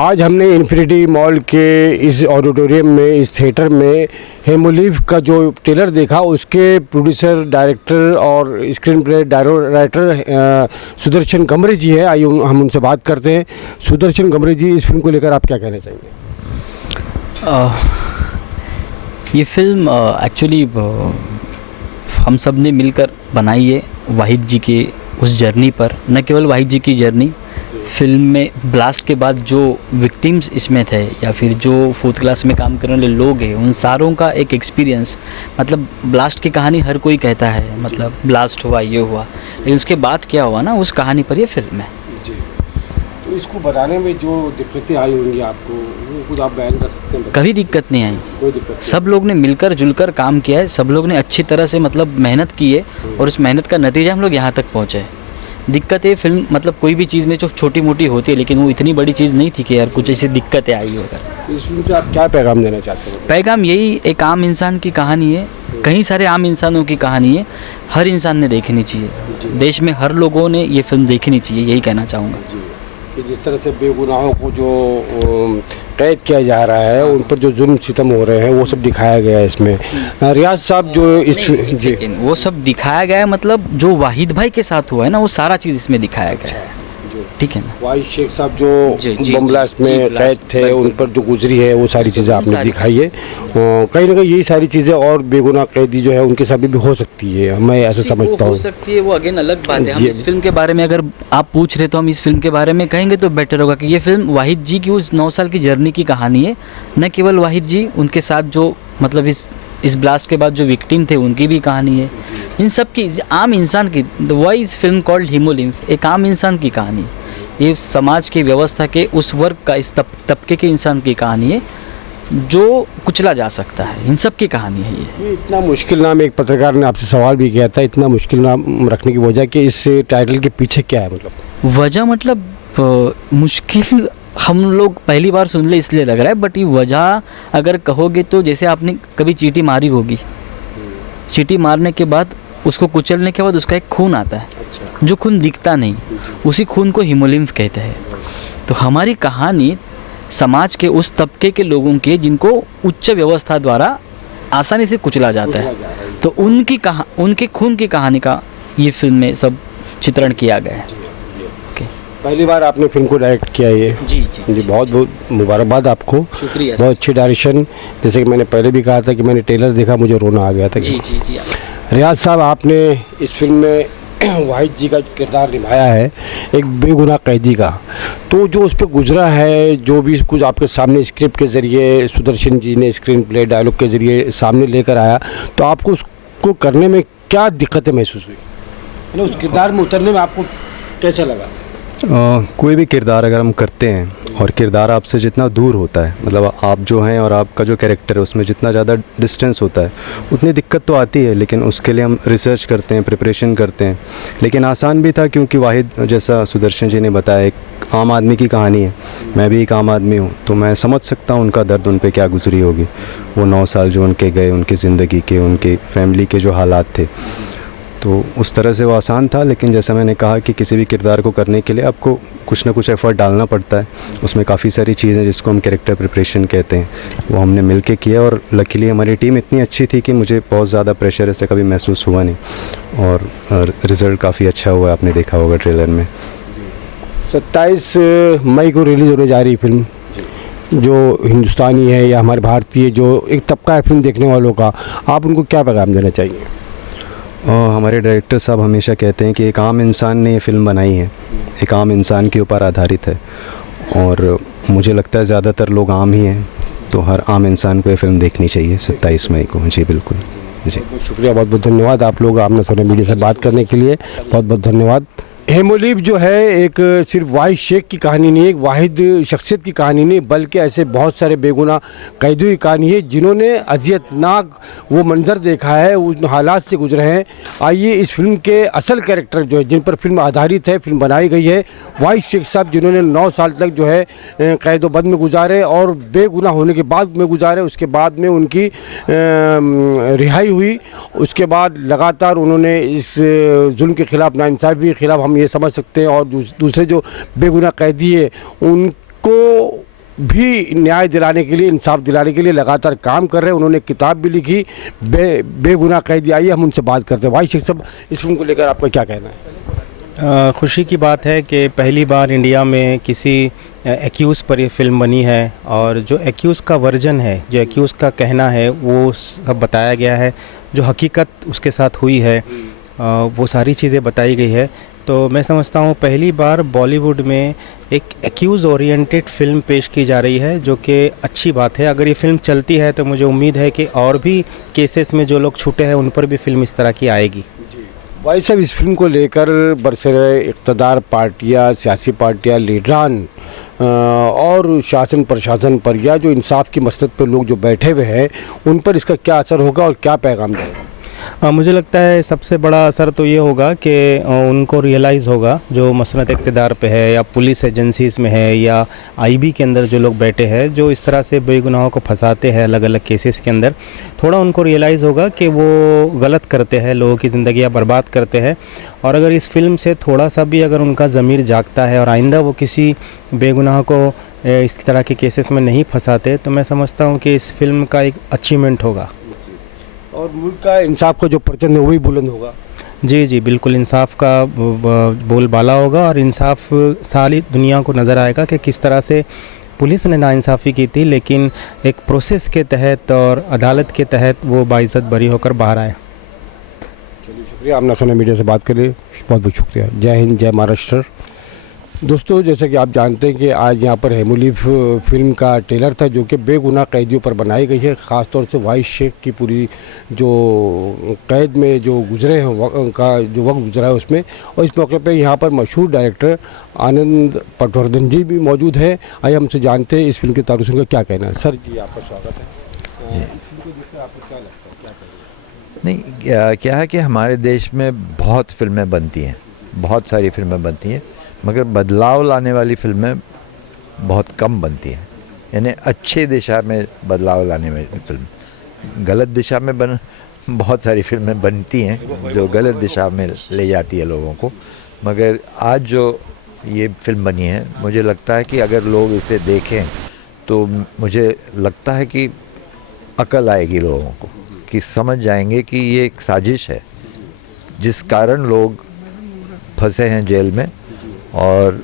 आज हमने infinity mall के इस ऑडिटोरियम में, इस थिएटर में हेमोलीव का जो ट्रेलर देखा, उसके प्रोड्यूसर, डायरेक्टर और screen play writer Sudarshan Gamre जी है। आइए हम उनसे बात करते हैं। सुदर्शन गमरे जी, इस फिल्म को लेकर आप क्या कहना चाहेंगे? ये फिल्म एक्चुअली हम सब ने मिलकर बनाई है वाहिद जी के उस जर्नी पर। न केवल वाहिद जी की जर्नी, फिल्म में ब्लास्ट के बाद जो विक्टिम्स इसमें थे या फिर जो 4th क्लास में काम करने वाले लोग हैं, उन सारों का एक एक्सपीरियंस। मतलब ब्लास्ट की कहानी हर कोई कहता है, मतलब ब्लास्ट हुआ, ये हुआ, लेकिन उसके बाद क्या हुआ ना, उस कहानी पर ये फिल्म है जी। तो इसको बनाने में जो दिक्कतें आई होंगी आपको, वो कुछ आप बयान कर सकते हैं? कभी दिक्कत नहीं आई, कोई दिक्कत नहीं। सब लोग ने मिलकर जुलकर काम किया है, सब लोग ने अच्छी तरह से मतलब मेहनत की है और उस मेहनत का नतीजा हम लोग यहाँ तक पहुँचे हैं। दिक्कत है फिल्म, मतलब कोई भी चीज़ में जो छोटी मोटी होती है, लेकिन वो इतनी बड़ी चीज़ नहीं थी कि यार कुछ ऐसी दिक्कतें आई होकर। तो इस फिल्म से आप क्या पैगाम देना चाहते हैं? पैगाम यही, एक आम इंसान की कहानी है, कई सारे आम इंसानों की कहानी है, हर इंसान ने देखनी चाहिए। देश में हर लोगों ने ये फिल्म देखनी चाहिए, यही कहना चाहूँगा कि जिस तरह से बेगुनाहों को जो कैद किया जा रहा है, उन पर जो जुल्म सितम हो रहे हैं, वो सब दिखाया गया है इसमें। रियाज साहब जो इस जी, वो सब दिखाया गया है, मतलब जो वाहिद भाई के साथ हुआ है ना, वो सारा चीज़ इसमें दिखाया गया है, ठीक है ना। वाहिद शेख साहब जो बम ब्लास्ट में कैद थे, उन पर जो गुजरी है, वो सारी चीज़ें आपने दिखाई है। कहीं ना कहीं यही सारी चीज़ें और बेगुनाह कैदी जो है उनके साथ भी हो सकती है, मैं ऐसा समझता हूँ। हो सकती है, वो अगेन अलग बात है। हम इस फिल्म के बारे में अगर आप पूछ रहे तो हम इस फिल्म के बारे में कहेंगे तो बेटर होगा कि ये फिल्म वाहिद जी की उस 9 साल की जर्नी की कहानी है। न केवल वाहिद जी, उनके साथ जो मतलब इस ब्लास्ट के बाद जो विक्टिम थे, उनकी भी कहानी है। इन सब की, आम इंसान की, वाई इस फिल्म कॉल्ड हीमोलिम्फ, एक आम इंसान की कहानी। ये समाज की व्यवस्था के उस वर्ग का, इस तबके के इंसान की कहानी है जो कुचला जा सकता है। इन सब की कहानी है ये। इतना मुश्किल नाम, एक पत्रकार ने आपसे सवाल भी किया था, इतना मुश्किल नाम रखने की वजह कि इस टाइटल के पीछे क्या है? मतलब वजह, मतलब मुश्किल हम लोग पहली बार सुन ले इसलिए लग रहा है, बट ये वजह अगर कहोगे तो जैसे आपने कभी चींटी मारी होगी, चींटी मारने के बाद उसको कुचलने के बाद उसका एक खून आता है, जो खून दिखता नहीं, उसी खून को हीमोलिम्फ कहते हैं। तो हमारी कहानी समाज के उस तबके के लोगों की, जिनको उच्च व्यवस्था द्वारा आसानी से कुचला जाता है, तो उनके खून की कहानी का ये फिल्म में सब चित्रण किया गया है। पहली बार आपने फिल्म को डायरेक्ट किया ये? जी, बहुत बहुत मुबारकबाद आपको, शुक्रिया। बहुत अच्छी डायरेक्शन। जैसे कि मैंने पहले भी कहा था कि मैंने ट्रेलर देखा, मुझे रोना आ गया था। जी। रियाज साहब, आपने इस फिल्म में वाहिद जी का किरदार निभाया है, एक बेगुनाह कैदी का। तो जो उस पर गुजरा है, जो भी कुछ आपके सामने स्क्रिप्ट के ज़रिए सुदर्शन जी ने स्क्रीन प्ले डायलॉग के ज़रिए सामने लेकर आया, तो आपको उसको करने में क्या दिक्कतें महसूस हुई? यानी उस किरदार में उतरने में आपको कैसा लगा? कोई भी किरदार अगर हम करते हैं और किरदार आपसे जितना दूर होता है, मतलब आप जो हैं और आपका जो कैरेक्टर है, उसमें जितना ज़्यादा डिस्टेंस होता है, उतनी दिक्कत तो आती है। लेकिन उसके लिए हम रिसर्च करते हैं, प्रिपरेशन करते हैं। लेकिन आसान भी था, क्योंकि वाहिद, जैसा सुदर्शन जी ने बताया, एक आम आदमी की कहानी है। मैं भी एक आम आदमी हूँ, तो मैं समझ सकता हूँ उनका दर्द, उन पर क्या गुजरी होगी। वो 9 साल जो उनके गए, उनकी ज़िंदगी के, उनके फैमिली के जो हालात थे, तो उस तरह से वो आसान था। लेकिन जैसा मैंने कहा कि किसी भी किरदार को करने के लिए आपको कुछ ना कुछ एफ़र्ट डालना पड़ता है। उसमें काफ़ी सारी चीज़ें, जिसको हम कैरेक्टर प्रिपरेशन कहते हैं, वो हमने मिल के किया। और लकीली हमारी टीम इतनी अच्छी थी कि मुझे बहुत ज़्यादा प्रेशर ऐसे कभी महसूस हुआ नहीं, और रिज़ल्ट काफ़ी अच्छा हुआ, आपने देखा होगा ट्रेलर में। 27 मई को रिलीज़ होने जा रही फिल्म, जो हिंदुस्तानी है या हमारे भारतीय जो एक तबका है फिल्म देखने वालों का, आप उनको क्या पैगाम देना चाहिए? हमारे डायरेक्टर साहब हमेशा कहते हैं कि एक आम इंसान ने ये फ़िल्म बनाई है, एक आम इंसान के ऊपर आधारित है। और मुझे लगता है ज़्यादातर लोग आम ही हैं, तो हर आम इंसान को ये फ़िल्म देखनी चाहिए 27 मई को। जी बिल्कुल जी, बहुत शुक्रिया, बहुत बहुत धन्यवाद आप लोग आमने सामने मीडिया से बात करने के लिए, बहुत बहुत धन्यवाद। हेमोलीव जो है एक सिर्फ वाहिद शेख की कहानी नहीं है, एक वाहिद शख्सियत की कहानी नहीं, बल्कि ऐसे बहुत सारे बेगुनाह कैदियों की कहानी है जिन्होंने अजियतनाक वो मंज़र देखा है, उन हालात से गुजरे हैं। आइए इस फिल्म के असल कैरेक्टर जो है, जिन पर फिल्म आधारित है, फिल्म बनाई गई है, वाहिद शेख साहब जिन्होंने 9 साल तक जो है कैद-ओ-बंद में गुजारे और बेगुनाह होने के बाद में गुजारे। उसके बाद में उनकी रिहाई हुई, उसके बाद लगातार उन्होंने इस जुल्म के ख़िलाफ़, नाइंसाफ़ी के ख़िलाफ़ हम ये समझ सकते हैं, और दूसरे जो बेगुनाह कैदी है उनको भी न्याय दिलाने के लिए, इंसाफ दिलाने के लिए लगातार काम कर रहे हैं। उन्होंने किताब भी लिखी, बेगुनाह कैदी। आइए हम उनसे बात करते हैं। भाई शेख साहब, इस फिल्म को लेकर आपका क्या कहना है? खुशी की बात है कि पहली बार इंडिया में किसी एक्यूज़ पर ये फिल्म बनी है, और जो एक्यूज़ का वर्जन है, जो एक्यूज़ का कहना है, वो सब बताया गया है। जो हकीकत उसके साथ हुई है वो सारी चीज़ें बताई गई है। तो मैं समझता हूँ पहली बार बॉलीवुड में एक एक्यूज़ ओरिएंटेड फ़िल्म पेश की जा रही है, जो कि अच्छी बात है। अगर ये फ़िल्म चलती है तो मुझे उम्मीद है कि और भी केसेस में जो लोग छूटे हैं उन पर भी फ़िल्म इस तरह की आएगी। भाई साहब, इस फिल्म को लेकर बरसरे इक़्तिदार पार्टियाँ, सियासी पार्टियाँ, लीडरान और शासन प्रशासन पर, या जो इंसाफ की मसनद पर लोग जो बैठे हुए हैं, उन पर इसका क्या असर होगा और क्या पैगाम देगा? मुझे लगता है सबसे बड़ा असर तो ये होगा कि उनको रियलाइज़ होगा, जो मसनद इक़्तिदार पे है या पुलिस एजेंसीज़ में है या आईबी के अंदर जो लोग बैठे हैं, जो इस तरह से बेगुनाहों को फंसाते हैं अलग अलग केसेस के अंदर, थोड़ा उनको रियलाइज़ होगा कि वो गलत करते हैं, लोगों की ज़िंदगियाँ बर्बाद करते हैं। और अगर इस फिल्म से थोड़ा सा भी अगर उनका ज़मीर जागता है और आइंदा वो किसी बेगुनाह को इस तरह के केसेस में नहीं फंसाते, तो मैं समझता हूँ कि इस फिल्म का एक अचीवमेंट होगा। और मुल्क का इंसाफ का जो परचम है वो भी बुलंद होगा। जी जी, बिल्कुल इंसाफ का बोलबाला होगा, और इंसाफ सारी दुनिया को नज़र आएगा कि किस तरह से पुलिस ने नाइंसाफ़ी की थी, लेकिन एक प्रोसेस के तहत और अदालत के तहत वो बाइज़्ज़त बरी होकर बाहर आए। चलिए, शुक्रिया। आमना सामना मीडिया से बात करिए, बहुत बहुत शुक्रिया। जय हिंद, जय महाराष्ट्र। दोस्तों, जैसे कि आप जानते हैं कि आज यहाँ पर हेमोलीफ फिल्म का ट्रेलर था, जो कि बेगुनाह कैदियों पर बनाई गई है। ख़ास तौर से वाइस शेख की पूरी जो कैद में जो गुजरे हैं, उनका जो वक्त गुजरा है उसमें। और इस मौके पे यहाँ पर मशहूर डायरेक्टर आनंद पटवर्धन जी भी मौजूद हैं। आइए हमसे जानते हैं इस फिल्म के तारुफ का क्या कहना है। सर जी, आपका स्वागत है। इस फिल्म को देखकर आपको क्या लगता है, क्या कहेंगे? नहीं, क्या है कि हमारे देश में बहुत फिल्में बनती हैं, बहुत सारी फिल्में बनती हैं, मगर बदलाव लाने वाली फिल्में बहुत कम बनती हैं। यानी अच्छी दिशा में बदलाव लाने वाली फिल्म, गलत दिशा में बहुत सारी फिल्में बनती हैं जो गलत दिशा में ले जाती है लोगों को। मगर आज जो ये फिल्म बनी है, मुझे लगता है कि अगर लोग इसे देखें तो मुझे लगता है कि अकल आएगी लोगों को, कि समझ जाएंगे कि ये एक साजिश है जिस कारण लोग फंसे हैं जेल में, और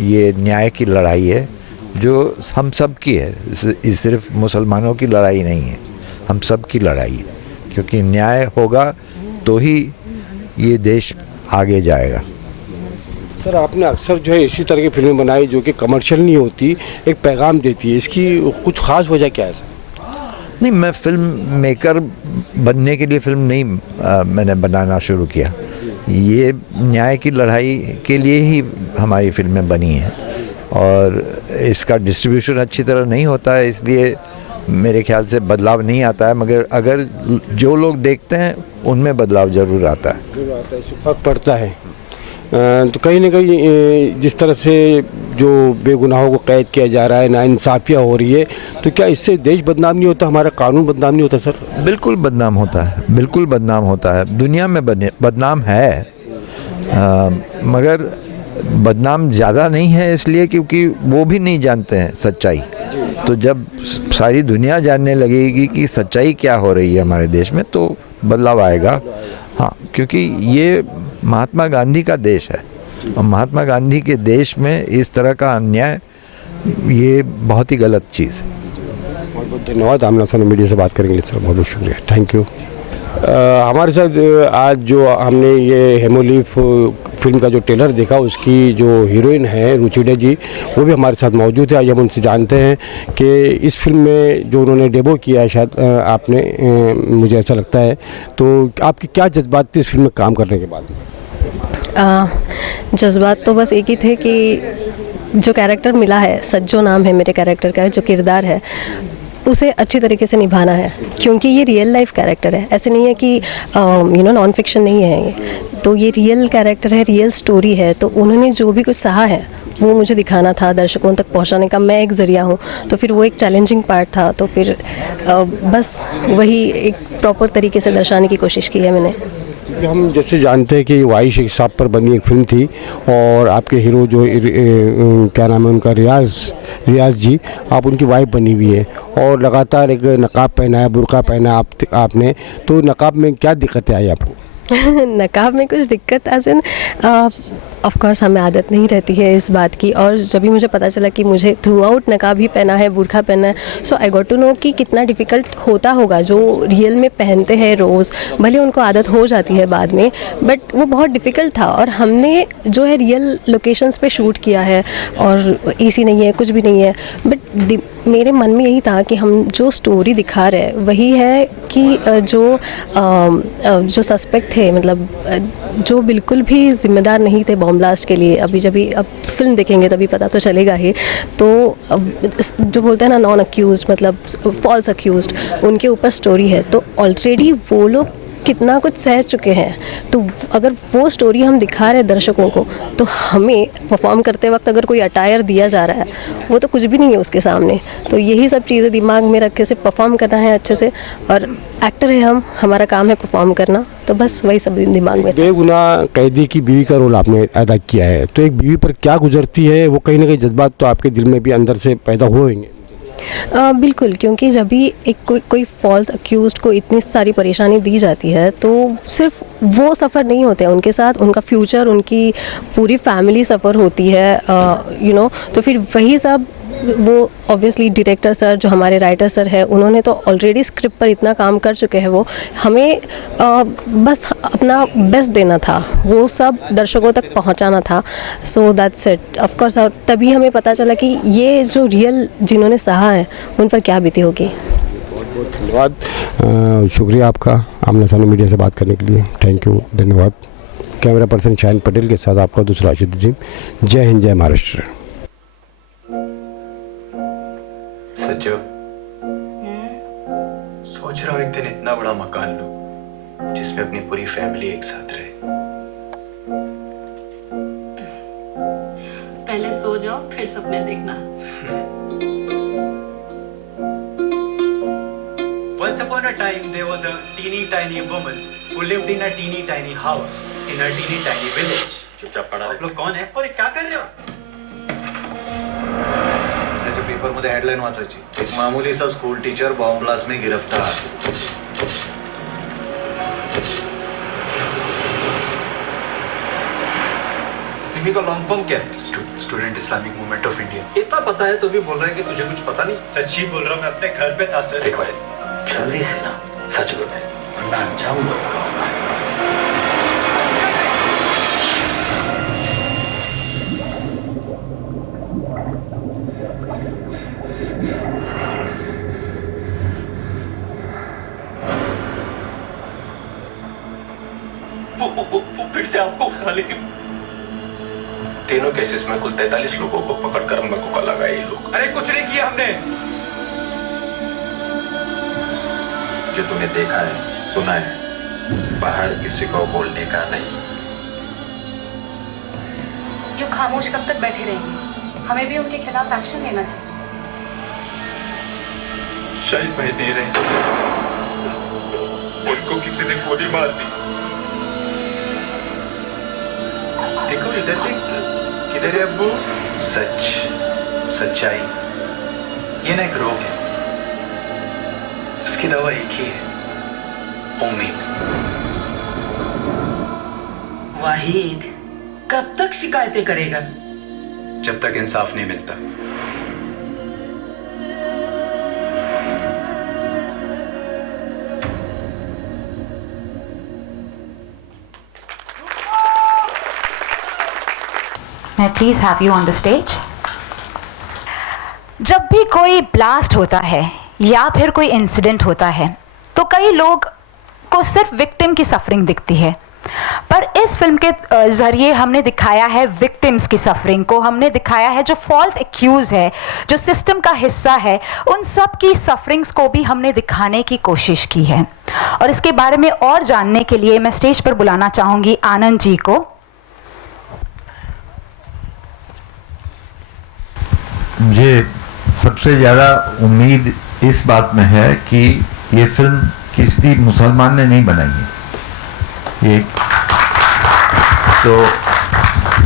ये न्याय की लड़ाई है जो हम सब की है। सिर्फ मुसलमानों की लड़ाई नहीं है, हम सब की लड़ाई है, क्योंकि न्याय होगा तो ही ये देश आगे जाएगा। सर, आपने अक्सर जो है इसी तरह की फिल्में बनाई जो कि कमर्शियल नहीं होती, एक पैगाम देती है। इसकी कुछ ख़ास वजह क्या है सर? नहीं, मैं फिल्म मेकर बनने के लिए फिल्म नहीं मैंने बनाना शुरू किया। ये न्याय की लड़ाई के लिए ही हमारी फिल्में बनी हैं, और इसका डिस्ट्रीब्यूशन अच्छी तरह नहीं होता है, इसलिए मेरे ख्याल से बदलाव नहीं आता है। मगर अगर जो लोग देखते हैं उनमें बदलाव ज़रूर आता है। ज़रूर आता है, इससे फ़र्क पड़ता है। तो कहीं ना कहीं जिस तरह से जो बेगुनाहों को कैद किया जा रहा है, नाइंसाफ़ियाँ हो रही है, तो क्या इससे देश बदनाम नहीं होता, हमारा कानून बदनाम नहीं होता सर? बिल्कुल बदनाम होता है, बिल्कुल बदनाम होता है। दुनिया में बदनाम है, मगर बदनाम ज़्यादा नहीं है इसलिए क्योंकि वो भी नहीं जानते हैं सच्चाई। तो जब सारी दुनिया जानने लगेगी कि सच्चाई क्या हो रही है हमारे देश में, तो बदलाव आएगा। हाँ, क्योंकि ये महात्मा गांधी का देश है, और महात्मा गांधी के देश में इस तरह का अन्याय ये बहुत ही गलत चीज़ है। बहुत बहुत धन्यवाद। आमना सामना मीडिया से बात करेंगे सर, बहुत बहुत शुक्रिया, थैंक यू। हमारे साथ आज जो हमने ये हेमोलीफ फिल्म का जो ट्रेलर देखा, उसकी जो हीरोइन है रुचिडा जी, वो भी हमारे साथ मौजूद है। आज हम उनसे जानते हैं कि इस फिल्म में जो उन्होंने डेब्यू किया है, शायद आपने, मुझे ऐसा लगता है, तो आपके क्या जज्बात थे इस फिल्म में काम करने के बाद? जज्बात तो बस एक ही थे कि जो कैरेक्टर मिला है, सज्जो नाम है मेरे कैरेक्टर का, जो किरदार है उसे अच्छी तरीके से निभाना है, क्योंकि ये रियल लाइफ कैरेक्टर है। ऐसे नहीं है कि नॉन फिक्शन नहीं है ये, तो ये रियल कैरेक्टर है, रियल स्टोरी है। तो उन्होंने जो भी कुछ सहा है वो मुझे दिखाना था, दर्शकों तक पहुंचाने का मैं एक ज़रिया हूं। तो फिर वो एक चैलेंजिंग पार्ट था, तो फिर बस वही एक प्रॉपर तरीके से दर्शाने की कोशिश की है मैंने। हम जैसे जानते हैं कि वाई शेख साहब पर बनी एक फिल्म थी और आपके हीरो जो क्या नाम है उनका, रियाज जी, आप उनकी वाइफ बनी हुई है और लगातार एक नकाब पहना है, बुर्का पहना है आपने, तो नकाब में क्या दिक्कतें आई आपको? नकाब में कुछ दिक्कत एज इन ऑफ कोर्स हमें आदत नहीं रहती है इस बात की, और जब भी मुझे पता चला कि मुझे थ्रू आउट नकाब ही पहना है, बुर्खा पहना है, सो आई गॉट टू नो कि कितना डिफ़िकल्ट होता होगा जो रियल में पहनते हैं रोज़। भले उनको आदत हो जाती है बाद में, बट वो बहुत डिफ़िकल्ट था। और हमने जो है रियल लोकेशंस पे शूट किया है और एसी नहीं है, कुछ भी नहीं है, बट मेरे मन में यही था कि हम जो स्टोरी दिखा रहे हैं वही है कि जो सस्पेक्ट थे, मतलब जो बिल्कुल भी जिम्मेदार नहीं थे बॉम्ब ब्लास्ट के लिए, अभी जब भी अब फिल्म देखेंगे तभी पता तो चलेगा ही, तो जो बोलते हैं ना नॉन अक्यूज, मतलब फॉल्स अक्यूज्ड, उनके ऊपर स्टोरी है। तो ऑलरेडी वो लोग कितना कुछ सह चुके हैं, तो अगर वो स्टोरी हम दिखा रहे हैं दर्शकों को, तो हमें परफॉर्म करते वक्त अगर कोई अटायर दिया जा रहा है, वो तो कुछ भी नहीं है उसके सामने। तो यही सब चीज़ें दिमाग में रख के से परफॉर्म करना है अच्छे से, और एक्टर है हम, हमारा काम है परफॉर्म करना, तो बस वही सब दिमाग में। बेगुनाह कैदी की बीवी का रोल आपने अदा किया है, तो एक बीवी पर क्या गुजरती है, वो कहीं ना कहीं जज्बात तो आपके दिल में भी अंदर से पैदा होंगे। बिल्कुल, क्योंकि जब भी एक कोई फॉल्स अक्यूज्ड को इतनी सारी परेशानी दी जाती है, तो सिर्फ वो सफ़र नहीं होते हैं, उनके साथ उनका फ्यूचर, उनकी पूरी फैमिली सफ़र होती है, तो फिर वही सब वो ऑब्वियसली डायरेक्टर सर, जो हमारे राइटर सर है, उन्होंने तो ऑलरेडी स्क्रिप्ट पर इतना काम कर चुके हैं, वो हमें बस अपना बेस्ट देना था, वो सब दर्शकों तक पहुंचाना था। So that's it of course. और तभी हमें पता चला कि ये जो रियल जिन्होंने सहा है उन पर क्या बीती होगी। बहुत बहुत धन्यवाद, शुक्रिया आपका आमने सामने मीडिया से बात करने के लिए। थैंक यू, धन्यवाद। कैमरा पर्सन शाहिन पटेल के साथ आपका दूसरा आशिद जी। जय हिंद, जय महाराष्ट्र। सच्चो, सोच रहा हूँ एक दिन इतना बड़ा मकान लूं जिसमें अपनी पूरी फैमिली एक साथ रहे। पहले सो जाओ, फिर सपने देखना। Once upon a time there was a teeny tiny woman who lived in a teeny tiny house in a teeny tiny village. चुपचाप पढ़ा। आप लोग कौन है और क्या कर रहे हो? पेपर मध्ये हेडलाईन वाचायची, एक मामूली सा स्कूल टीचर बॉम्ब ब्लास्ट में गिरफ्तार। तुम्ही का लॉन्ग फॉर्म क्या है? Student Islamic movement of India. इतना पता है तो भी बोल रहे हैं कि तुझे कुछ पता नहीं। सच्ची बोल रहा हूँ, मैं अपने घर पे था सर। देखो जल्दी से ना सच बोल रहे, वरना अंजाम बोल। वो फिर से आपको उठा लेंगे। तीनों केसेस में कुल 43 लोगों को पकड़कर हमको को लगाए ये लोग। अरे कुछ नहीं किया हमने। जो तूने देखा है, सुना है, बाहर किसी को बोलने का नहीं। क्यों खामोश कब तक बैठे रहेंगे? हमें भी उनके खिलाफ एक्शन लेना चाहिए। शायद मैं दे रहे, उनको किसी ने गोली मार दी। देखो इधर देख, किधर है अब्बू? सच, सच्चाई, ये ना एक रोग है, उसकी दवा एक ही है, उम्मीद। वाहिद, कब तक शिकायतें करेगा? जब तक इंसाफ नहीं मिलता। May I please have you on the stage? जब भी कोई ब्लास्ट होता है या फिर कोई इंसिडेंट होता है तो कई लोग को सिर्फ विक्टिम की सफरिंग दिखती है, पर इस फिल्म के ज़रिए हमने दिखाया है विक्टिम्स की सफरिंग को, हमने दिखाया है जो फॉल्स एक्यूज है, जो सिस्टम का हिस्सा है, उन सब की सफरिंग्स को भी हमने दिखाने की कोशिश की है। और इसके बारे में और जानने के लिए मैं स्टेज पर बुलाना चाहूँगी आनंद जी को। मुझे सबसे ज़्यादा उम्मीद इस बात में है कि ये फिल्म किसी मुसलमान ने नहीं बनाई है, एक तो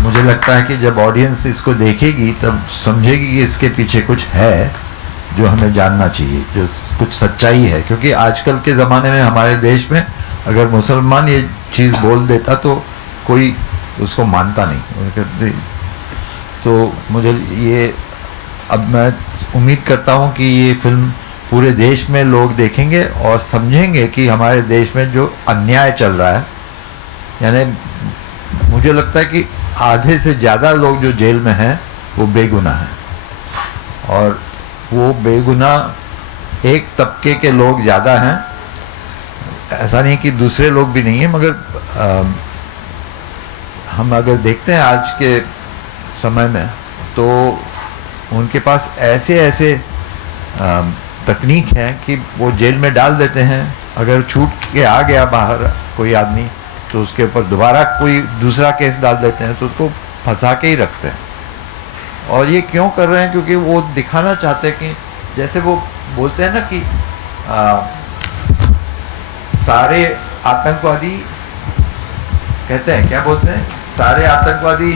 मुझे लगता है कि जब ऑडियंस इसको देखेगी तब समझेगी कि इसके पीछे कुछ है जो हमें जानना चाहिए, जो कुछ सच्चाई है। क्योंकि आजकल के ज़माने में हमारे देश में अगर मुसलमान ये चीज़ बोल देता तो कोई उसको मानता नहीं। तो मुझे ये अब मैं उम्मीद करता हूँ कि ये फिल्म पूरे देश में लोग देखेंगे और समझेंगे कि हमारे देश में जो अन्याय चल रहा है, यानी मुझे लगता है कि आधे से ज़्यादा लोग जो जेल में हैं वो बेगुनाह हैं और वो बेगुनाह एक तबके के लोग ज़्यादा हैं। ऐसा नहीं कि दूसरे लोग भी नहीं हैं, मगर हम अगर देखते हैं आज के समय में तो उनके पास ऐसे ऐसे तकनीक है कि वो जेल में डाल देते हैं। अगर छूट के आ गया बाहर कोई आदमी तो उसके ऊपर दोबारा कोई दूसरा केस डाल देते हैं, तो उसको फंसा के ही रखते हैं। और ये क्यों कर रहे हैं? क्योंकि वो दिखाना चाहते हैं कि जैसे वो बोलते हैं ना कि सारे आतंकवादी कहते हैं, क्या बोलते हैं, सारे आतंकवादी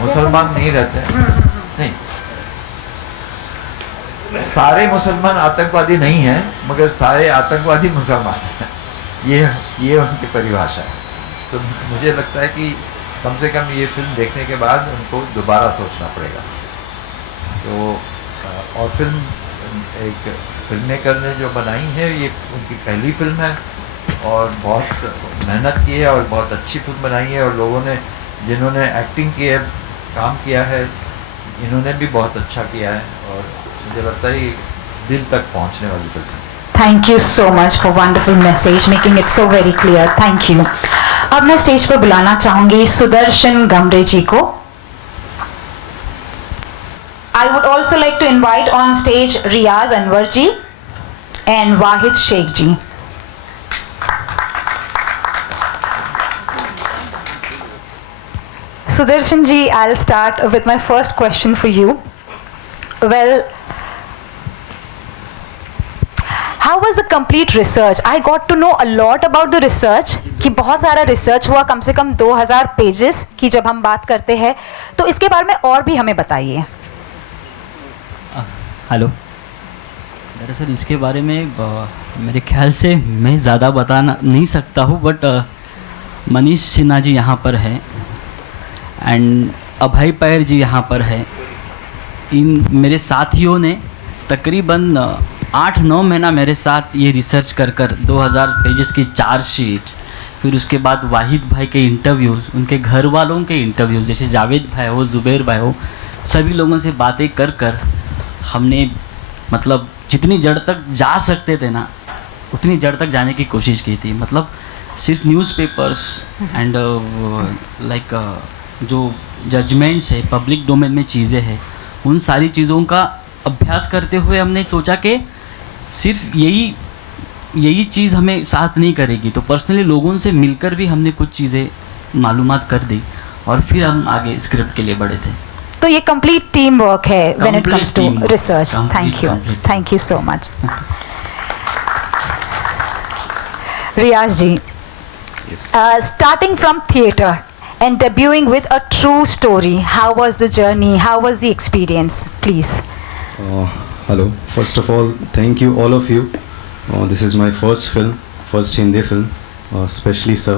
मुसलमान नहीं रहते हैं, नहीं, सारे मुसलमान आतंकवादी नहीं हैं मगर सारे आतंकवादी मुसलमान हैं। ये उनकी परिभाषा है। तो मुझे लगता है कि कम से कम ये फिल्म देखने के बाद उनको दोबारा सोचना पड़ेगा। तो और फिल्म एक फिल्म मेकर ने जो बनाई है ये उनकी पहली फिल्म है और बहुत मेहनत की है और बहुत अच्छी फिल्म बनाई है। और लोगों ने जिन्होंने एक्टिंग की है, काम किया है, इन्होंने भी बहुत अच्छा किया है और मुझे लगता है दिल तक पहुंचने वाली फिल्म है। Thank you so much for wonderful message, making it so very clear. Thank you. अब मैं स्टेज पर बुलाना चाहूंगी सुदर्शन गमरे जी को। I would also like to invite on stage Riyaz Anwar ji and Wahid Sheikh ji. Sudarshan ji, I'll start with my first question for you. Well, how was the complete research? I got to know a lot about the research कि बहुत सारा research हुआ, कम से कम 2000 pages की जब हम बात करते हैं, तो इसके बारे में और भी हमें बताइए। हेलो, दरअसल इसके बारे में मेरे ख्याल से मैं ज़्यादा बताना नहीं सकता हूँ, बट मनीष सिन्हा जी यहाँ पर है एंड अभय पैर जी यहाँ पर है। इन मेरे साथियों ने तकरीबन 8-9 महीना मेरे साथ ये रिसर्च कर 2000 पेजेस की चार्जशीट, फिर उसके बाद वाहिद भाई के इंटरव्यूज़, उनके घर वालों के इंटरव्यूज़, जैसे जावेद भाई हो, ज़ुबैर भाई हो, सभी लोगों से बातें कर हमने मतलब जितनी जड़ तक जा सकते थे ना उतनी जड़ तक जाने की कोशिश की थी। मतलब सिर्फ न्यूज़पेपर्स एंड लाइक जो जजमेंट्स है, पब्लिक डोमेन में चीज़ें हैं, उन सारी चीज़ों का अभ्यास करते हुए हमने सोचा कि सिर्फ यही चीज़ हमें साथ नहीं करेगी, तो पर्सनली लोगों से मिलकर भी हमने कुछ चीज़ें मालूमात कर दी और फिर हम आगे स्क्रिप्ट के लिए बढ़े थे। तो ये कंप्लीट टीम वर्क है when it comes to research. Thank you so much. Riyaz ji, starting from theatre and debuting with a true story, how was the journey, how was the experience, please? Hello, first of all thank you all of you. This is my first film, first Hindi film, especially sir,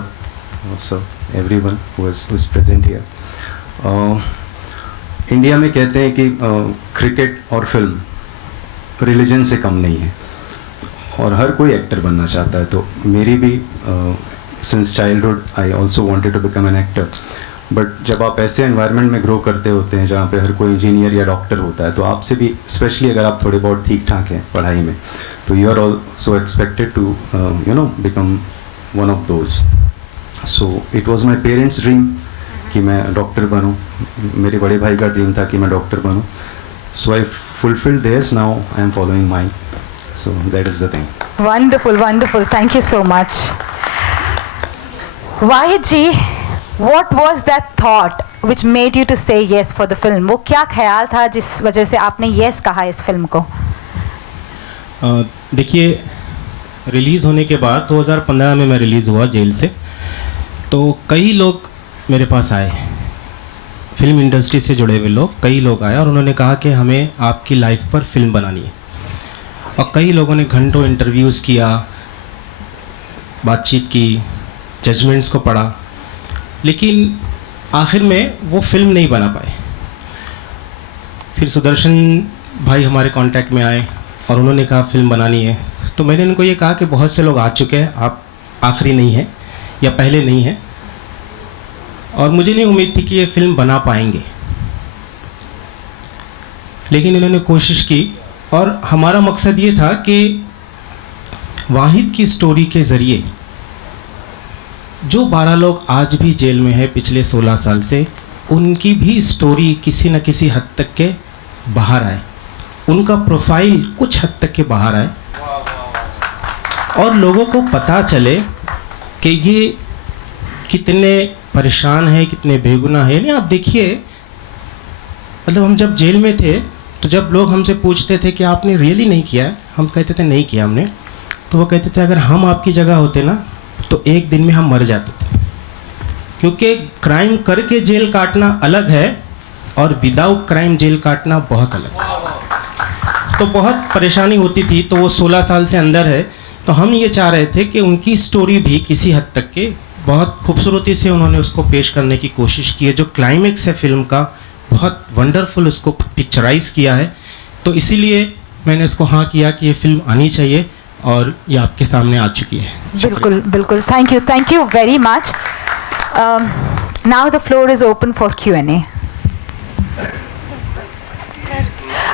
everyone who is present here. India में कहते हैं कि cricket और film religion से कम नहीं है और हर कोई एक्टर बनना चाहता है। तो मेरी भी since childhood I also wanted to become an actor, but जब आप ऐसे एनवायरनमेंट में ग्रो करते होते हैं जहाँ पे हर कोई इंजीनियर या डॉक्टर होता है, तो आपसे भी स्पेशली अगर आप थोड़े बहुत ठीक ठाक हैं पढ़ाई में, तो you are also expected to become one of those. So it was my parents dream कि मैं डॉक्टर बनूं, मेरे बड़े भाई का ड्रीम था कि मैं डॉक्टर बनूं। So I fulfilled theirs, now I am following mine. So that is the thing. Wonderful, thank you so much. Wahid ji, what was that thought which made you to say yes for the film? वो क्या ख्याल था जिस वजह से आपने yes कहा इस फिल्म को? देखिए, रिलीज़ होने के बाद 2015 में मैं रिलीज़ हुआ जेल से, तो कई लोग मेरे पास आए, फिल्म इंडस्ट्री से जुड़े हुए लोग, कई लोग आए और उन्होंने कहा कि हमें आपकी लाइफ पर फिल्म बनानी है। और कई लोगों ने घंटों इंटरव्यूज़ किया, बातचीत की, जजमेंट्स को पढ़ा, लेकिन आखिर में वो फिल्म नहीं बना पाए। फिर सुदर्शन भाई हमारे कांटेक्ट में आए और उन्होंने कहा फिल्म बनानी है। तो मैंने उनको ये कहा कि बहुत से लोग आ चुके हैं, आप आखिरी नहीं हैं या पहले नहीं हैं, और मुझे नहीं उम्मीद थी कि ये फिल्म बना पाएंगे, लेकिन इन्होंने कोशिश की। और हमारा मकसद ये था कि वाहिद की स्टोरी के ज़रिए जो 12 लोग आज भी जेल में हैं पिछले 16 साल से, उनकी भी स्टोरी किसी न किसी हद तक के बाहर आए, उनका प्रोफाइल कुछ हद तक के बाहर आए और लोगों को पता चले कि ये कितने परेशान हैं, कितने बेगुनाह हैं। नहीं, आप देखिए, मतलब हम जब जेल में थे तो जब लोग हमसे पूछते थे कि आपने रियली नहीं किया है, हम कहते थे नहीं किया हमने, तो वो कहते थे अगर हम आपकी जगह होते ना तो एक दिन में हम मर जाते। क्योंकि क्राइम करके जेल काटना अलग है और विदाउट क्राइम जेल काटना बहुत अलग है। तो बहुत परेशानी होती थी, तो वो 16 साल से अंदर है, तो हम ये चाह रहे थे कि उनकी स्टोरी भी किसी हद तक के बहुत खूबसूरती से उन्होंने उसको पेश करने की कोशिश की है। जो क्लाइमेक्स है फिल्म का, बहुत वंडरफुल उसको पिक्चराइज किया है। तो इसीलिए मैंने इसको हाँ किया कि ये फिल्म आनी चाहिए और ये आपके सामने आ चुकी है। बिल्कुल बिल्कुल, thank you very much. Now the floor is open for Q&A.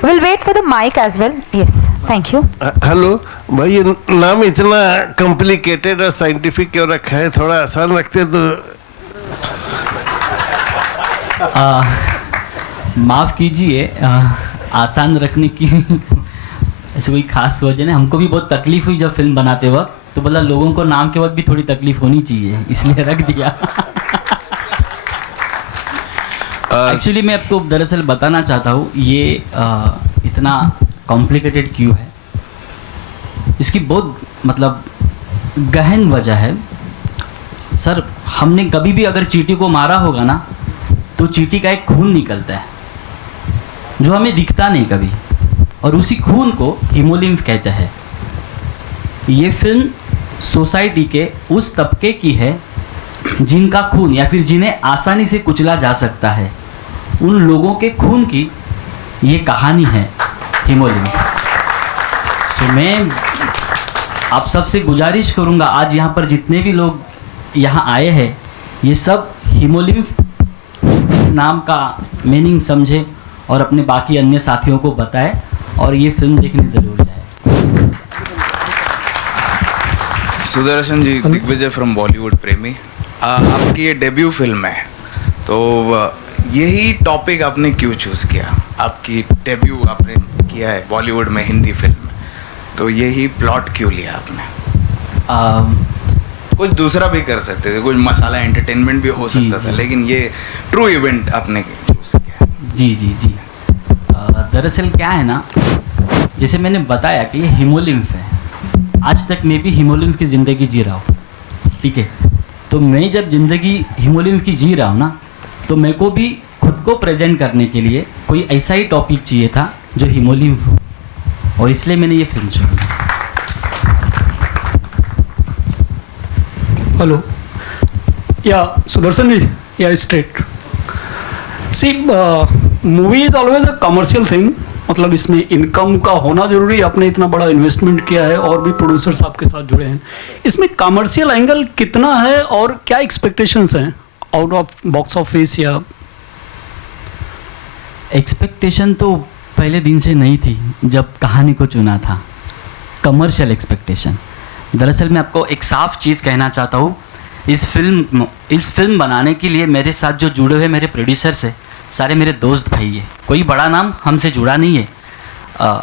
We'll wait for the mic as well. Yes, thank you. Hello भाई, ये नाम इतना कॉम्प्लिकेटेड और साइंटिफिक क्यों रखा है? थोड़ा आसान रखते तो। माफ़ कीजिए, आसान रखने की ऐसे कोई खास वजह नहीं। हमको भी बहुत तकलीफ हुई जब फिल्म बनाते वक्त, तो बोला लोगों को नाम के वक्त भी थोड़ी तकलीफ होनी चाहिए, इसलिए रख दिया। एक्चुअली मैं आपको दरअसल बताना चाहता हूँ ये इतना कॉम्प्लिकेटेड क्यों है, इसकी बहुत मतलब गहन वजह है। सर, हमने कभी भी अगर चींटी को मारा होगा ना, तो चींटी का एक खून निकलता है जो हमें दिखता नहीं कभी, और उसी खून को हीमोलिम्फ कहते हैं। ये फिल्म सोसाइटी के उस तबके की है जिनका खून या फिर जिन्हें आसानी से कुचला जा सकता है, उन लोगों के खून की ये कहानी है हीमोलिम्फ। तो मैं आप सबसे गुजारिश करूंगा, आज यहाँ पर जितने भी लोग यहाँ आए हैं, ये सब हीमोलिम्फ इस नाम का मीनिंग समझे और अपने बाकी अन्य साथियों को बताए और ये फिल्म देखने ज़रूर जाए। सुदर्शन जी, दिग्विजय फ्रॉम बॉलीवुड प्रेमी। आपकी ये डेब्यू फिल्म है, तो यही टॉपिक आपने क्यों चूज़ किया? आपकी डेब्यू आपने किया है बॉलीवुड में हिंदी फिल्म में, तो यही प्लॉट क्यों लिया आपने? कुछ दूसरा भी कर सकते थे, कुछ मसाला एंटरटेनमेंट भी हो सकता था, लेकिन ये ट्रू इवेंट आपने चूज़ किया। जी। दरअसल क्या है ना, जैसे मैंने बताया कि ये हीमोलिम्फ है, आज तक मैं भी हीमोलिम्फ की ज़िंदगी जी रहा हूँ, ठीक है। तो मैं जब ज़िंदगी हीमोलिम्फ की जी रहा हूँ ना, तो मेरे को भी खुद को प्रेजेंट करने के लिए कोई ऐसा ही टॉपिक चाहिए था जो हीमोलिम्फ हो, और इसलिए मैंने ये फिल्म चुनी। हेलो, या सुदर्शन जी, या स्ट्रेट सी, movie is always a commercial thing, मतलब इसमें इनकम का होना ज़रूरी है। आपने इतना बड़ा इन्वेस्टमेंट किया है और भी प्रोड्यूसर्स आपके साथ जुड़े हैं, इसमें कमर्शियल एंगल कितना है और क्या एक्सपेक्टेशंस हैं आउट ऑफ बॉक्स ऑफिस? या एक्सपेक्टेशन तो पहले दिन से नहीं थी जब कहानी को चुना था, कमर्शियल एक्सपेक्टेशन। दरअसल मैं आपको एक साफ चीज़ कहना चाहता हूँ, इस फिल्म बनाने के लिए मेरे साथ जो जुड़े हुए मेरे प्रोड्यूसर्स हैं, सारे मेरे दोस्त भाई है, कोई बड़ा नाम हमसे जुड़ा नहीं है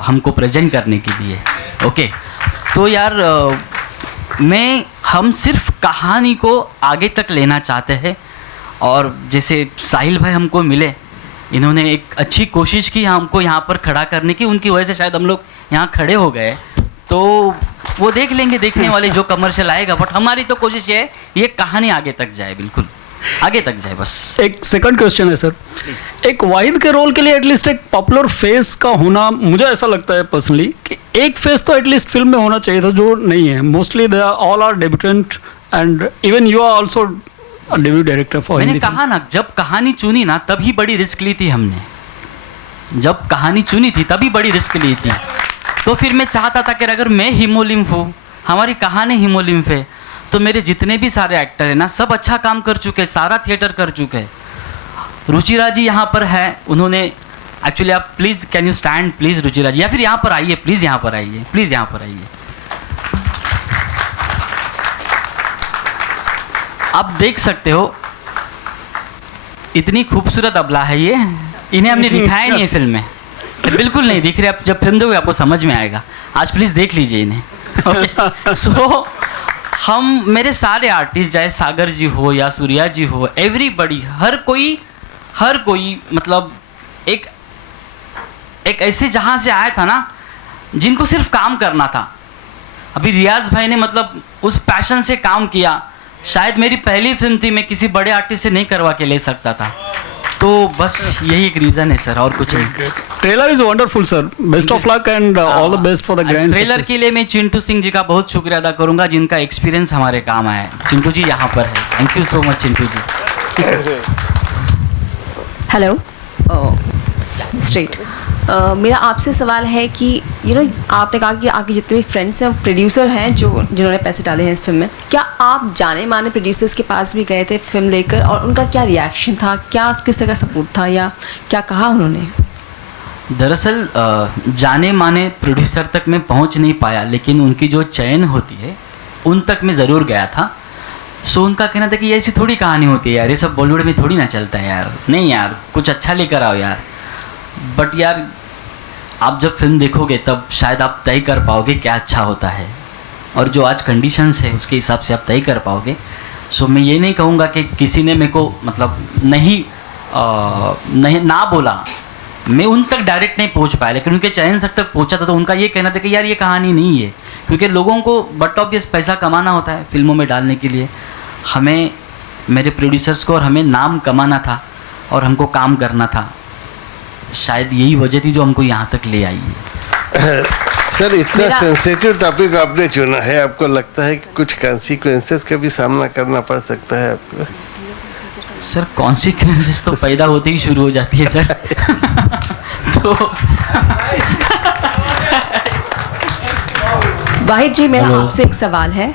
हमको प्रेजेंट करने के लिए। ओके, तो यार हम सिर्फ कहानी को आगे तक लेना चाहते हैं, और जैसे साहिल भाई हमको मिले, इन्होंने एक अच्छी कोशिश की हमको यहाँ पर खड़ा करने की, उनकी वजह से शायद हम लोग यहाँ खड़े हो गए। तो वो देख लेंगे देखने वाले जो कमर्शियल आएगा, बट हमारी तो कोशिश ये है ये कहानी आगे तक जाए, बिल्कुल आगे तक जाए बस। एक सेकंड क्वेश्चन है सर, एक वाहिद के रोल के लिए एटलीस्ट एक पॉपुलर फेस का होना, मुझे ऐसा लगता है पर्सनली कि एक फेस तो एटलीस्ट फिल्म में होना चाहिए था जो नहीं है। Mostly they all are debutant and even you are also debut director for मैंने कहा ना, जब कहानी चुनी ना तभी बड़ी रिस्क ली थी हमने, जब कहानी चुनी थी तभी बड़ी रिस्क ली थी। तो फिर मैं चाहता था कि अगर मैं हीमोलिम्फ हूँ, हमारी कहानी हीमोलिम्फ है, तो मेरे जितने भी सारे एक्टर हैं ना सब अच्छा काम कर चुके हैं, सारा थिएटर कर चुके हैं। रुचिरा जी यहाँ पर है, उन्होंने एक्चुअली, आप please can you stand please Ruchira ji, या फिर यहाँ पर आइए प्लीज़, यहाँ पर आइए प्लीज़, यहाँ पर आइए। आप देख सकते हो इतनी खूबसूरत अबला है ये, इन्हें हमने दिखाया नहीं है फिल्म में, बिल्कुल नहीं दिख रहे। आप जब फिल्म देखोगे आपको समझ में आएगा, आज प्लीज़ देख लीजिए इन्हें। ओके सो हम मेरे सारे आर्टिस्ट, चाहे सागर जी हो या सूर्या जी हो, एवरीबडी, हर कोई मतलब एक ऐसे जहाँ से आया था ना जिनको सिर्फ काम करना था। अभी रियाज भाई ने मतलब उस पैशन से काम किया, शायद मेरी पहली फिल्म थी, मैं किसी बड़े आर्टिस्ट से नहीं करवा के ले सकता था, तो बस यही एक रीज़न है सर, और कुछ नहीं। Trailer is wonderful sir, best of luck and all the best for the grand trailer के लिए मैं चिंटू सिंह जी का बहुत शुक्रिया अदा करूंगा, जिनका एक्सपीरियंस हमारे काम आया है। चिंटू जी यहाँ पर है, thank you so much Chintu ji. Hello स्ट्रेट, मेरा आपसे सवाल है कि आपने कहा कि आपके जितने भी फ्रेंड्स हैं, प्रोड्यूसर हैं जिन्होंने पैसे डाले हैं इस फिल्म में, क्या आप जाने माने प्रोड्यूसर्स के पास भी गए थे फिल्म लेकर, और उनका क्या रिएक्शन था, क्या किस तरह का सपोर्ट था, या क्या कहा उन्होंने? दरअसल जाने माने प्रोड्यूसर तक मैं पहुंच नहीं पाया, लेकिन उनकी जो चयन होती है उन तक मैं ज़रूर गया था। सो उनका कहना था कि ये ऐसी थोड़ी कहानी होती है यार, ये सब बॉलीवुड में थोड़ी ना चलता है यार, नहीं यार कुछ अच्छा लेकर आओ यार। बट यार आप जब फिल्म देखोगे तब शायद आप तय कर पाओगे क्या अच्छा होता है, और जो आज कंडीशंस है उसके हिसाब से आप तय कर पाओगे। सो मैं ये नहीं कहूँगा कि किसी ने मेरे को मतलब नहीं ना बोला, मैं उन तक डायरेक्ट नहीं पहुँच पाया, लेकिन उनके चयन तक पहुँचा था। तो उनका ये कहना था कि यार ये कहानी नहीं है, क्योंकि लोगों को बट ऑब्वियस पैसा कमाना होता है फिल्मों में डालने के लिए, हमें मेरे प्रोड्यूसर्स को और हमें नाम कमाना था और हमको काम करना था। शायद यही वजह थी जो हमको यहाँ तक ले आई है। सर इतना सेंसिटिव टॉपिक आपने चुना है, आपको लगता है कि कुछ कॉन्सिक्वेंसेस का भी सामना करना पड़ सकता है आपको? सर कॉन्सिक्वेंसेस तो पैदा होते ही शुरू हो जाती है सर। तो वाहिद जी, मेरा आपसे एक सवाल है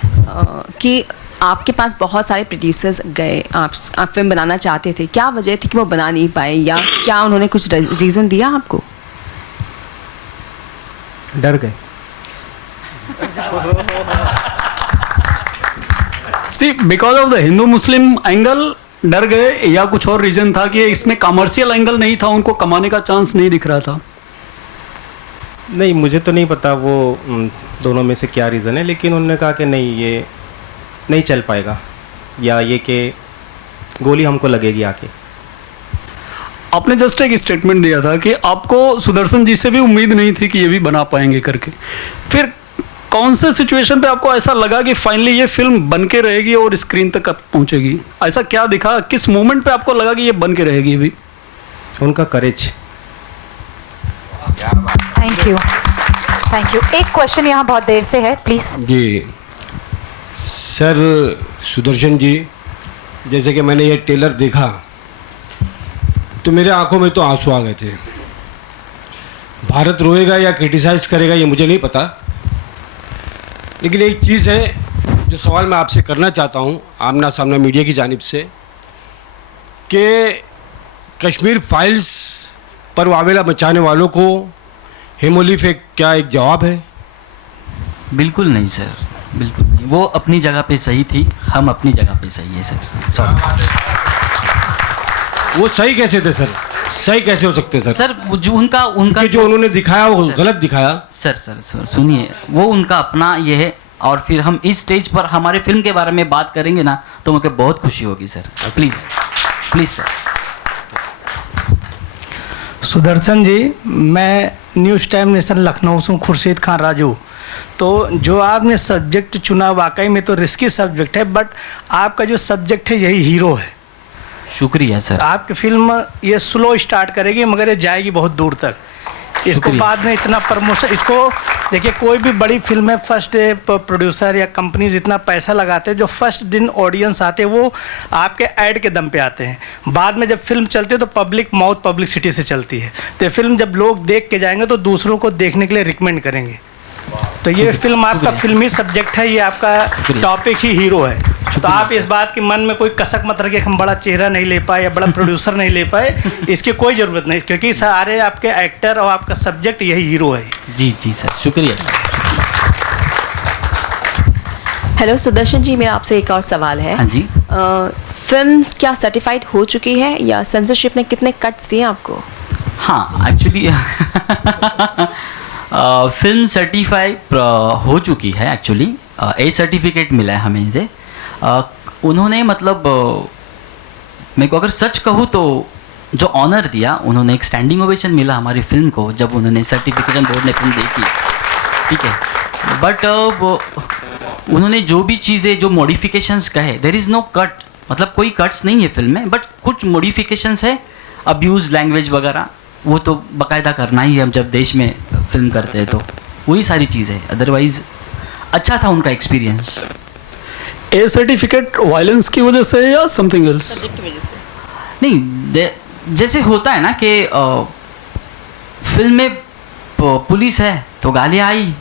कि आपके पास बहुत सारे प्रोड्यूसर्स गए, आप फिल्म बनाना चाहते थे, क्या वजह थी कि वो बना नहीं पाए, या क्या उन्होंने कुछ रीज़न दिया आपको? डर गए। See because of the Hindu Muslim angle डर गए, या कुछ और रीज़न था कि इसमें कमर्शियल एंगल नहीं था, उनको कमाने का चांस नहीं दिख रहा था? नहीं, मुझे तो नहीं पता वो दोनों में से क्या रीज़न है, लेकिन उन्होंने कहा कि नहीं ये नहीं चल पाएगा, या ये कि गोली हमको लगेगी आके। आपने जस्ट एक स्टेटमेंट दिया था कि आपको सुदर्शन जी से भी उम्मीद नहीं थी कि ये भी बना पाएंगे करके, फिर कौन से सिचुएशन पे आपको ऐसा लगा कि फाइनली ये फिल्म बन के रहेगी और स्क्रीन तक पहुंचेगी? ऐसा क्या दिखा, किस मोमेंट पे आपको लगा कि ये बन के रहेगी अभी? उनका courage. Thank you, thank you. एक क्वेश्चन यहाँ बहुत देर से है, प्लीज़। जी सर, सुदर्शन जी, जैसे कि मैंने ये ट्रेलर देखा तो मेरे आंखों में तो आंसू आ गए थे। भारत रोएगा या क्रिटिसाइज़ करेगा ये मुझे नहीं पता, लेकिन एक चीज़ है जो सवाल मैं आपसे करना चाहता हूँ आमना सामना मीडिया की जानिब से, कि कश्मीर फाइल्स पर वावेला मचाने वालों को हेमोलिफ क्या एक जवाब है? बिल्कुल नहीं सर, बिल्कुल नहीं। वो अपनी जगह पे सही थी, हम अपनी जगह पे सही है सर। सॉरी। वो सही कैसे थे सर? सही कैसे हो सकते सर? सर जो उनका जो उन्होंने दिखाया वो गलत दिखाया। सर सुनिए, वो उनका अपना ये है, और फिर हम इस स्टेज पर हमारे फिल्म के बारे में बात करेंगे ना तो मुझे बहुत खुशी होगी sir. Please please sir. Sudarshan ji, मैं न्यूज़ टाइम नेशन लखनऊ से हूँ, खुर्शीद खान राजू। तो जो आपने सब्जेक्ट चुना वाकई में तो रिस्की सब्जेक्ट है, बट आपका जो सब्जेक्ट है यही हीरो है। शुक्रिया सर। आपकी फिल्म ये स्लो स्टार्ट करेगी मगर ये जाएगी बहुत दूर तक। इसको बाद में इतना प्रमोशन, इसको देखिए कोई भी बड़ी फिल्म है, फर्स्ट प्रोड्यूसर या कंपनीज इतना पैसा लगाते हैं, जो फर्स्ट दिन ऑडियंस आते हैं वो आपके ऐड के दम पे आते हैं। बाद में जब फिल्म चलती है तो पब्लिक माउथ पब्लिसिटी से चलती है। तो ये फिल्म जब लोग देख के जाएंगे तो दूसरों को देखने के लिए रिकमेंड करेंगे। तो ये फिल्म आपका फिल्मी सब्जेक्ट है, ये आपका टॉपिक ही हीरो है। तो आप इस बात के मन में कोई कसक मत रखिए हम बड़ा चेहरा नहीं ले पाए या बड़ा प्रोड्यूसर नहीं ले पाए, इसकी कोई ज़रूरत नहीं, क्योंकि सारे आपके एक्टर और आपका सब्जेक्ट यही हीरो है। जी जी सर, शुक्रिया सर। हेलो सुदर्शन जी, मेरा आपसे एक और सवाल है। हाँ जी। फिल्म क्या सर्टिफाइड हो चुकी है या सेंसरशिप ने कितने कट्स दिए आपको? हाँ एक्चुअली फिल्म सर्टिफाई हो चुकी है। एक्चुअली ए सर्टिफिकेट मिला है हमें से। उन्होंने मतलब मेरे को अगर सच कहूँ तो जो ऑनर दिया, उन्होंने एक स्टैंडिंग ओवेशन मिला हमारी फिल्म को जब उन्होंने सर्टिफिकेशन बोर्ड ने फिल्म देखी, ठीक है। बट उन्होंने जो भी चीज़ें जो मॉडिफिकेशंस कहे, देयर इज़ नो कट, मतलब कोई कट्स नहीं है फिल्म में, बट कुछ मॉडिफिकेशंस है, अब्यूज़ लैंग्वेज वगैरह, वो तो बाकायदा करना ही है हम जब देश में फिल्म करते हैं, तो वही सारी चीज़ें। अदरवाइज़ अच्छा था उनका एक्सपीरियंस। ए सर्टिफिकेट वायलेंस की वजह से या समथिंग एल्स? सब्जेक्ट की वजह से नहीं, जैसे होता है ना कि फिल्म में पुलिस है तो गालियाँ आई,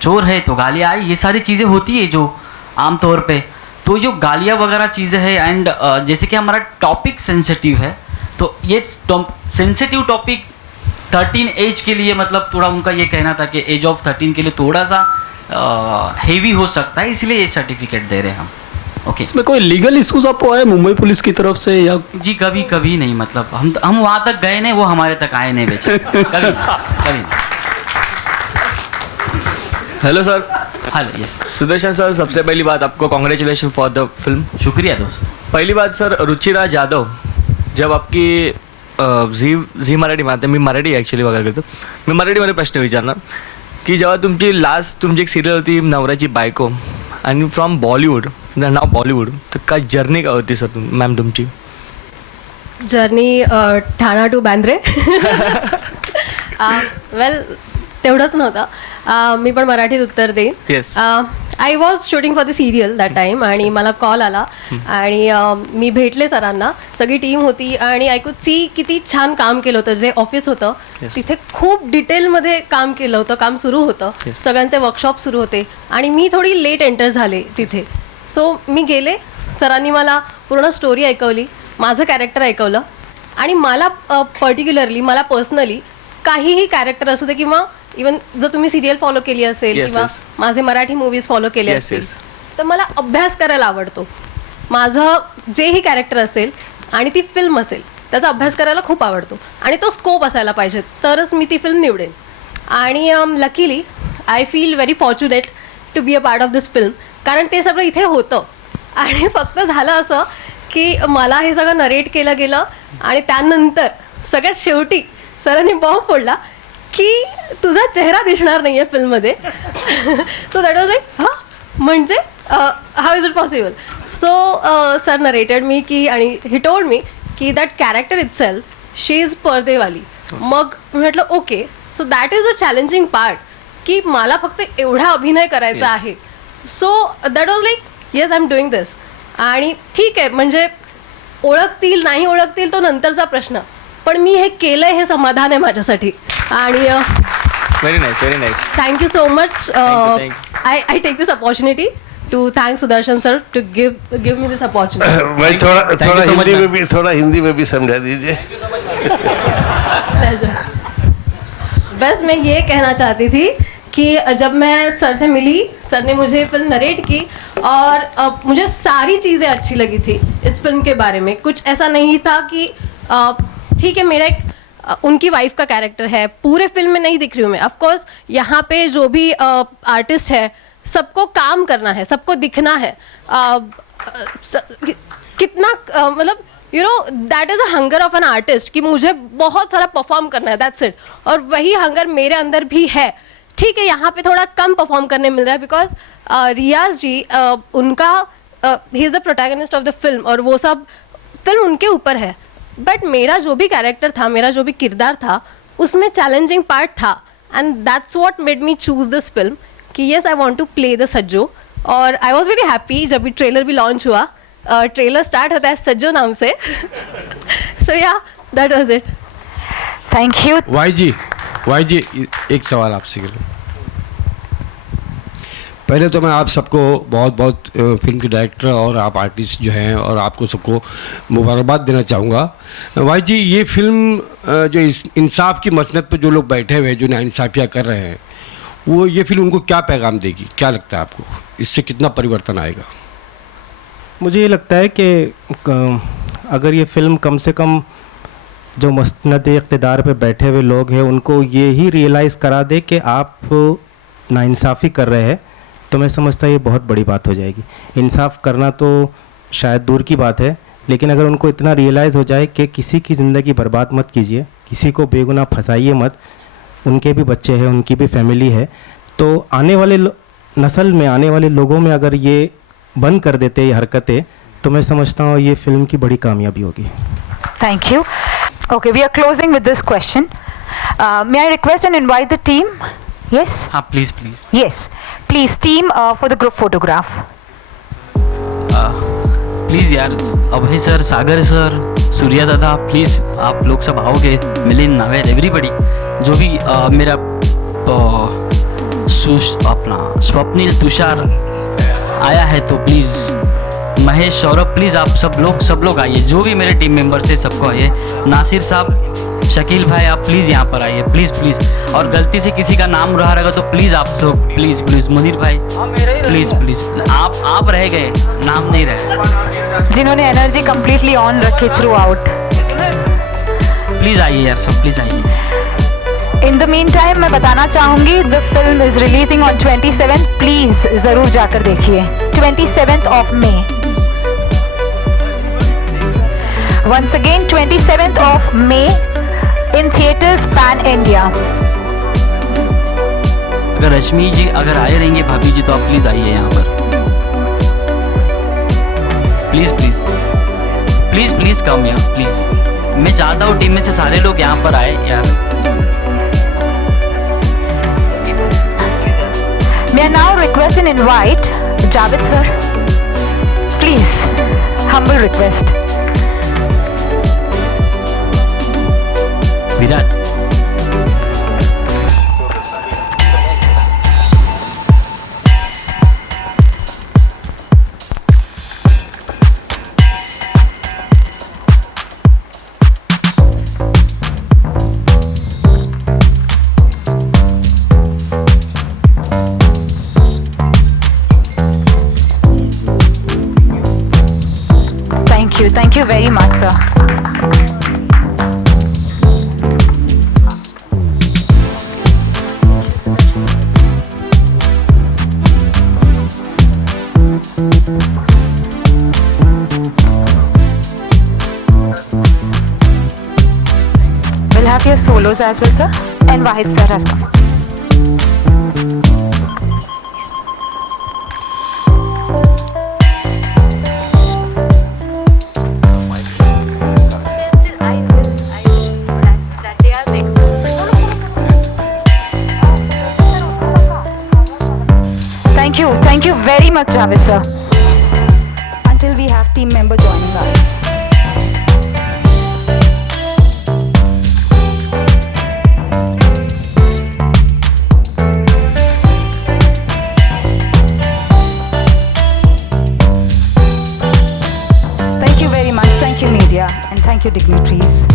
चोर है तो गालियाँ आई, ये सारी चीज़ें होती है जो आम तौर पे। तो जो गालियाँ वगैरह चीज़ें हैं, एंड जैसे कि हमारा टॉपिक सेंसिटिव है, तो ये सेंसिटिव टॉपिक 13 एज के लिए, मतलब थोड़ा उनका ये कहना था कि एज ऑफ 13 के लिए थोड़ा सा हेवी हो सकता है, इसलिए ये सर्टिफिकेट दे रहे हैं हम। ओके। इसमें कोई लीगल इश्यूज आपको आए मुंबई पुलिस की तरफ से या? जी कभी कभी नहीं, मतलब हम वहाँ तक गए नहीं, वो हमारे तक आए नहीं बेचे कभी कभी। Hello sir. Hello, yes Sudarshan sir, सबसे पहली बात आपको कॉन्ग्रेचुलेशन फॉर द फिल्म। शुक्रिया दोस्त। पहिली बात सर, रुचिराज यादव जब आपकी झी मराठी माध्यम, मी मराठी ॲक्च्युली बघायला गेलो, मी मराठीमध्ये प्रश्न विचारणार की जेव्हा तुमची एक सिरियल होती नवऱ्याची बायको, आणि फ्रॉम बॉलिवूड नाव बॉलिवूड, तर काय जर्नी काय होती सर मॅम तुमची? Journey Thane to Bandre well तेवढंच नव्हतं, मी पण मराठीत उत्तर देईन. Yes. I was shooting for the serial that time आणि मला कॉल आला आणि मी भेटले सरांना, सगळी टीम होती आणि आय कुड सी किती छान काम केलं होतं. जे ऑफिस होतं तिथे खूप डिटेलमध्ये काम केलं होतं, काम सुरू होतं, सगळ्यांचे वर्कशॉप सुरू होते आणि मी थोडी लेट एंटर झाले तिथे. सो मी गेले, सरांनी मला पूर्ण स्टोरी ऐकवली, माझं कॅरेक्टर ऐकवलं आणि मला पर्टिक्युलरली मला पर्सनली काहीही कॅरेक्टर असू दे किंवा इवन जर तुम्ही सिरियल फॉलो केली असेल किंवा माझे मराठी मूवीज फॉलो केले असतील तर मला अभ्यास करायला आवडतो. माझं जेही कॅरेक्टर असेल आणि ती फिल्म असेल त्याचा अभ्यास करायला खूप आवडतो आणि तो स्कोप असायला पाहिजे तरच मी ती फिल्म निवडेन. आणि luckily I feel very fortunate to be a part of this film, कारण ते सगळं इथे होतं आणि फक्त झालं असं की मला हे सगळं नरेट केलं गेलं आणि त्यानंतर सगळ्यात शेवटी सरांनी बॉम्ब फोडला की तुझा चेहरा दिसणार नाही आहे फिल्ममध्ये. सो दॅट वॉज लाईक हां म्हणजे how is it possible. So sir narrated me की आणि ही टोल्ड मी की that character itself she is पर्देवाली. मग मी म्हटलं okay, so that is a challenging part की मला फक्त एवढा अभिनय करायचा आहे. So that was like yes I am doing this. आणि ठीक आहे, म्हणजे ओळखतील नाही ओळखतील तो नंतरचा प्रश्न, पण मी हे केलंय हे समाधान आहे माझ्यासाठी. आणि very nice, very nice. Thank you so much. I take this opportunity to thank Sudarshan sir to give me this opportunity. भाई थोड़ा हिंदी में भी समझा दीजिए. बस मैं ये कहना चाहती थी कि जब मैं सर से मिली, सर ने मुझे फिल्म नरेट की और मुझे सारी चीज़ें अच्छी लगी थी इस फिल्म के बारे में. कुछ ऐसा नहीं था कि ठीक है मेरा एक उनकी वाइफ का कैरेक्टर है, पूरे फिल्म में नहीं दिख रही हूँ मैं. ऑफ कोर्स यहाँ पे जो भी आर्टिस्ट है सबको काम करना है, सबको दिखना है. कितना मतलब you know that is a hunger of an artist कि मुझे बहुत सारा परफॉर्म करना है, दैट्स इट. और वही हंगर मेरे अंदर भी है ठीक है यहाँ पे थोड़ा कम परफॉर्म करने मिल रहा है बिकॉज रियाज जी उनका he is a protagonist of the film और वो सब फिल्म उनके ऊपर है, बट मेरा जो भी कैरेक्टर था, मेरा जो भी किरदार था, उसमें चैलेंजिंग पार्ट था and that's what made me choose this film कि yes I want to play the Sajjo. और आई वॉज वेरी हैप्पी जब भी ट्रेलर भी लॉन्च हुआ। ट्रेलर स्टार्ट होता है सज्जो नाम से। So yeah that was it. Thank you. वाई जी एक सवाल आपसे के लिए। पहले तो मैं आप सबको बहुत बहुत फिल्म के डायरेक्टर और आप आर्टिस्ट जो हैं और आपको सबको मुबारकबाद देना चाहूँगा। वाई जी ये फिल्म जो इंसाफ की मसनद पर जो लोग बैठे हुए हैं, जो नाइंसाफ़ियाँ कर रहे हैं, वो ये फिल्म उनको क्या पैगाम देगी? क्या लगता है आपको इससे कितना परिवर्तन आएगा? मुझे ये लगता है कि अगर ये फिल्म कम से कम जो मसनद इक़्तिदार पे बैठे हुए लोग हैं उनको ये ही रियलाइज़ करा दे कि आप नाइंसाफ़ी कर रहे हैं, तो मैं समझता ये बहुत बड़ी बात हो जाएगी। इंसाफ करना तो शायद दूर की बात है, लेकिन अगर उनको इतना रियलाइज़ हो जाए कि किसी की ज़िंदगी बर्बाद मत कीजिए, किसी को बेगुनाह फंसाइए मत, उनके भी बच्चे हैं, उनकी भी फैमिली है, तो आने वाले नस्ल में, आने वाले लोगों में अगर ये बंद कर देते ये हरकतें, तो मैं समझता हूँ ये फिल्म की बड़ी कामयाबी होगी। Thank you. Okay, we are closing with this question. May I request and invite the team? Yes? Please. Yes. Please, team, for the group photograph. Please यार, अभय सर, सागर सर, सूर्या दादा, प्लीज़ आप लोग सब आओगे, मिलिंद, नावेद, एवरीबडी, जो भी मेरा अपना स्वप्निल, तुषार आया है तो प्लीज़, महेश, सौरभ, प्लीज़ आप सब लोग आइए, जो भी मेरे टीम मेंबर्स है सबको आइए। नासिर साहब, शकील भाई, आप प्लीज़ यहाँ पर आइए, प्लीज़। और गलती से किसी का नाम रहा रहेगा तो प्लीज़ आप सब प्लीज़। मुनीर भाई प्लीज़, आप रह गए, नाम नहीं रहे, जिन्होंने एनर्जी कंप्लीटली ऑन रखी थ्रू आउट। प्लीज़ आइए यार सब, प्लीज़ आइए। इन द मीन टाइम मैं बताना चाहूँगी the film is releasing on 27th, please ज़रूर जाकर देखिए। 27th of May। Once again 27th of May in theaters pan India। अगर रश्मि जी अगर आए रहेंगे, भाभी जी, तो आप प्लीज़ आइए यहाँ पर, प्लीज़ कम यहाँ, प्लीज़। मैं चाहता हूँ टीम में से सारे लोग यहाँ पर आए यार। May I now request and invite Javed sir? Please, humble request. Viraj, Thank you very much, sir. We'll have your solos as well, sir. And Wahid sir has come. Thank you very much, Javed sir. Until we have team member joining us. Thank you very much. Thank you, media, and thank you, dignitaries.